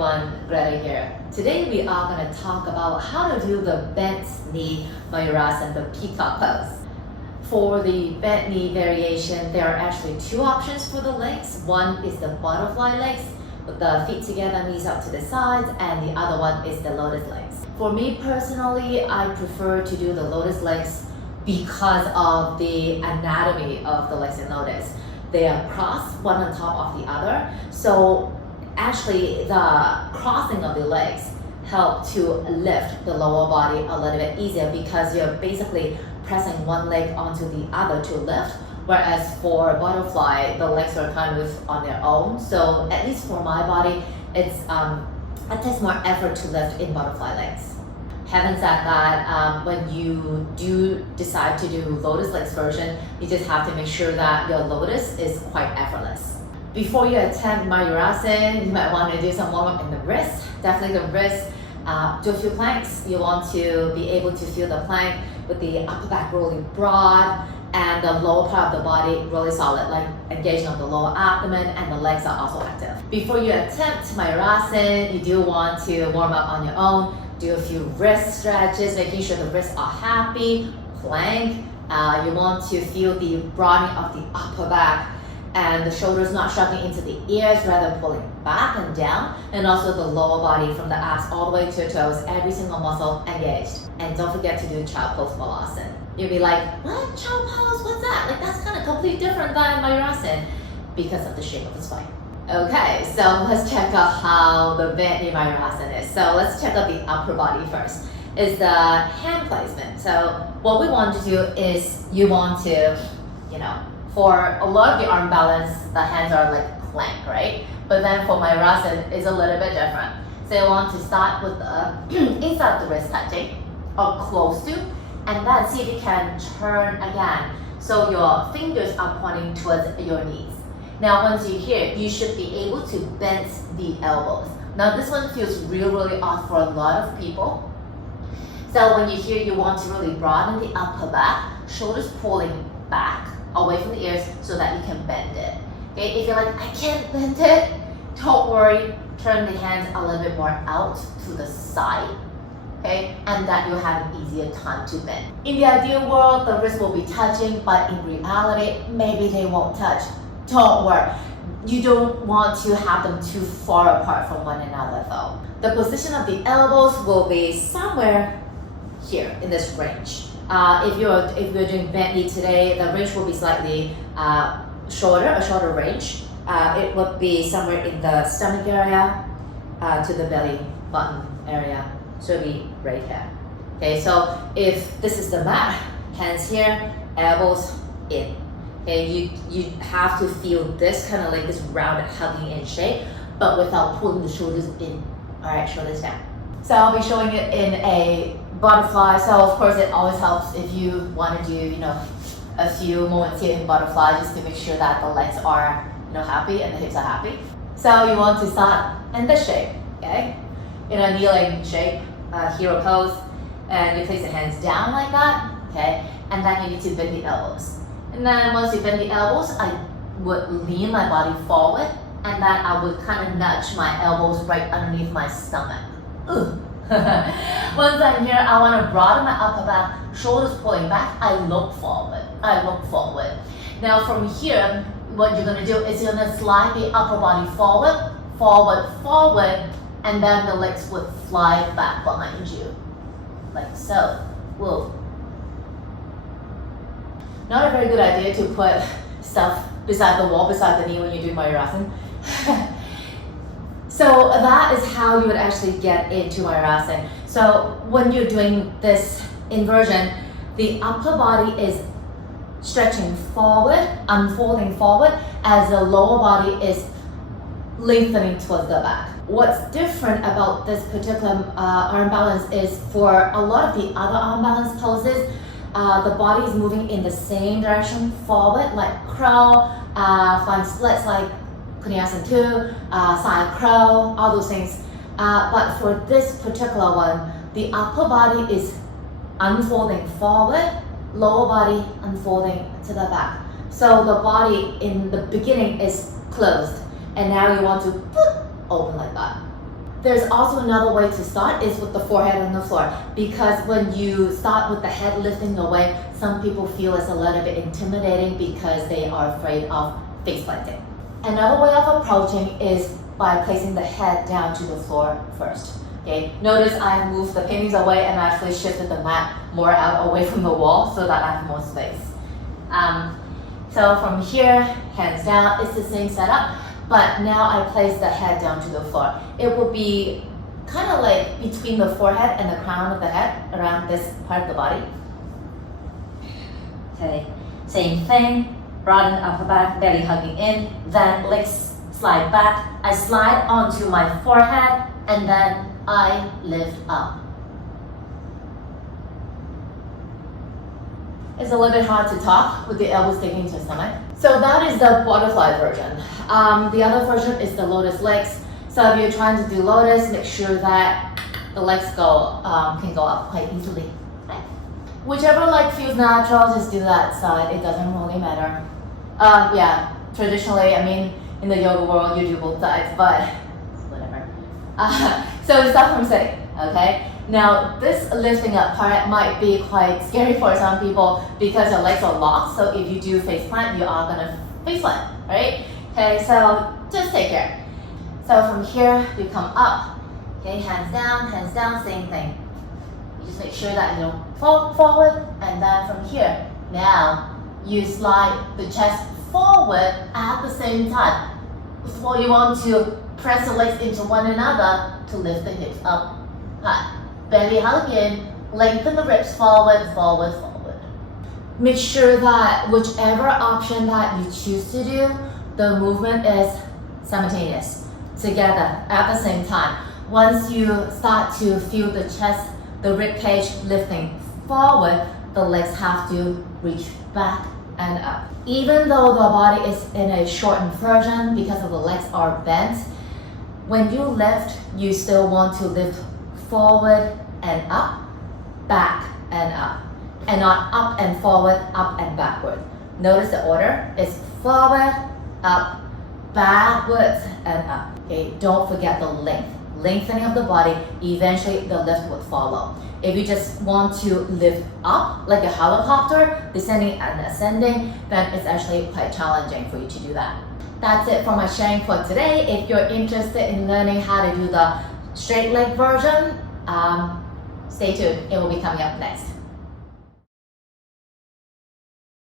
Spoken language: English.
everyone, Greta here. Today we are going to talk about how to do the bent knee Mayurasana, the Peacock pose. For the bent knee variation, there are actually two options for the legs. One is the butterfly legs with the feet together, knees out to the sides, and the other one is the lotus legs. For me personally, I prefer to do the lotus legs because of the anatomy of the legs in lotus. They are crossed one on top of the other. So actually the crossing of the legs help to lift the lower body a little bit easier because you're basically pressing one leg onto the other to lift. Whereas for butterfly, the legs are kind of on their own. So at least for my body, it takes more effort to lift in butterfly legs. Having said that, when you do decide to do lotus legs version, you just have to make sure that your lotus is quite effortless. Before you attempt Mayurasana, you might want to do some warm up in the wrist. Definitely the wrist. Do a few planks. You want to be able to feel the plank with the upper back really broad and the lower part of the body really solid, like engaging of the lower abdomen, and the legs are also active. Before you attempt Mayurasana, you do want to warm up on your own. Do a few wrist stretches, making sure the wrists are happy. Plank. You want to feel the broadening of the upper back and the shoulders not shoving into the ears, rather pulling back and down, and also the lower body from the abs all the way to your toes, every single muscle engaged. And don't forget to do child pose Malasana. You'll be like, what? Child pose? What's that? Like, that's kind of completely different than Mayurasana because of the shape of the spine. Okay, so let's check out how the bent knee Mayurasana is. So let's check out the upper body first. Is the hand placement. So what we want to do is you want to, for a lot of the arm balance, the hands are like plank, right? But then for Mayurasana, it's a little bit different. So you want to start with the inside of the wrist touching or close to, and then see if you can turn again. So your fingers are pointing towards your knees. Now once you're here, you should be able to bend the elbows. Now this one feels really odd for a lot of people. So when you're here, you want to really broaden the upper back, shoulders pulling back away from the ears so that you can bend it. Okay, if you're like, I can't bend it, don't worry, turn the hands a little bit more out to the side. Okay, and that you'll have an easier time to bend. In the ideal world, the wrists will be touching, but in reality, maybe they won't touch. Don't worry. You don't want to have them too far apart from one another though. The position of the elbows will be somewhere here in this range. If you're doing bent knee today, the range will be slightly shorter, a shorter range. It would be somewhere in the stomach area to the belly button area. So it'll be right here. Okay, so if this is the mat, hands here, elbows in. Okay, you have to feel this kind of like this rounded hugging in shape, but without pulling the shoulders in. All right, shoulders down. So I'll be showing it in a butterfly. So of course it always helps if you want to do, a few moments here in butterfly just to make sure that the legs are, happy and the hips are happy. So you want to start in this shape, okay? In a kneeling shape, hero pose, and you place the hands down like that, okay? And then you need to bend the elbows. And then once you bend the elbows, I would lean my body forward, and then I would kind of nudge my elbows right underneath my stomach. Ooh. Once I'm here, I want to broaden my upper back, shoulders pulling back, I look forward. Now from here, what you're going to do is you're going to slide the upper body forward, and then the legs would fly back behind you, like so. Whoa. Not a very good idea to put stuff beside the wall, beside the knee when you do Mayurasana. So that is how you would actually get into Mayurasana. So when you're doing this inversion, the upper body is stretching forward, unfolding forward, as the lower body is lengthening towards the back. What's different about this particular arm balance is for a lot of the other arm balance poses, the body is moving in the same direction forward, like crow, flying splits like Kunyasana 2, side crow, all those things. But for this particular one, the upper body is unfolding forward, lower body unfolding to the back. So the body in the beginning is closed, and now you want to open like that. There's also another way to start is with the forehead on the floor, because when you start with the head lifting away, some people feel it's a little bit intimidating because they are afraid of face planting. Another way of approaching is by placing the head down to the floor first. Okay, notice I moved the paintings away and actually shifted the mat more out away from the wall so that I have more space. So from here, hands down, it's the same setup, but now I place the head down to the floor. It will be kind of like between the forehead and the crown of the head, around this part of the body. Okay, same thing, broaden upper back, belly hugging in, then legs slide back. I slide onto my forehead and then I lift up. It's a little bit hard to talk with the elbows sticking to the stomach. So that is the butterfly version. The other version is the lotus legs. So if you're trying to do lotus, make sure that the legs can go up quite easily. Right. Whichever leg feels natural, just do that side. It doesn't really matter. Yeah, traditionally, I mean, in the yoga world, you do both sides, but whatever. So start from sitting, okay? Now, this lifting up part might be quite scary for some people because your legs are locked. So if you do face plant, you are gonna face plant, right? Okay, so just take care. So from here, you come up, okay, hands down, same thing. You just make sure that you don't fall forward, and then from here, now you slide the chest forward at the same time. So you want to press the legs into one another to lift the hips up high. Belly hug in, lengthen the ribs forward, forward, forward. Make sure that whichever option that you choose to do, the movement is simultaneous, together at the same time. Once you start to feel the chest, the rib cage lifting forward, the legs have to reach back and up. Even though the body is in a shortened version because of the legs are bent, when you lift, you still want to lift forward and up, back and up, and not up and forward, up and backward. Notice the order is forward, up, backwards, and up. Okay, don't forget the length. Lengthening of the body, eventually the lift would follow. If you just want to lift up like a helicopter, descending and ascending, then it's actually quite challenging for you to do that. That's it for my sharing for today. If you're interested in learning how to do the straight leg version, stay tuned. It will be coming up next.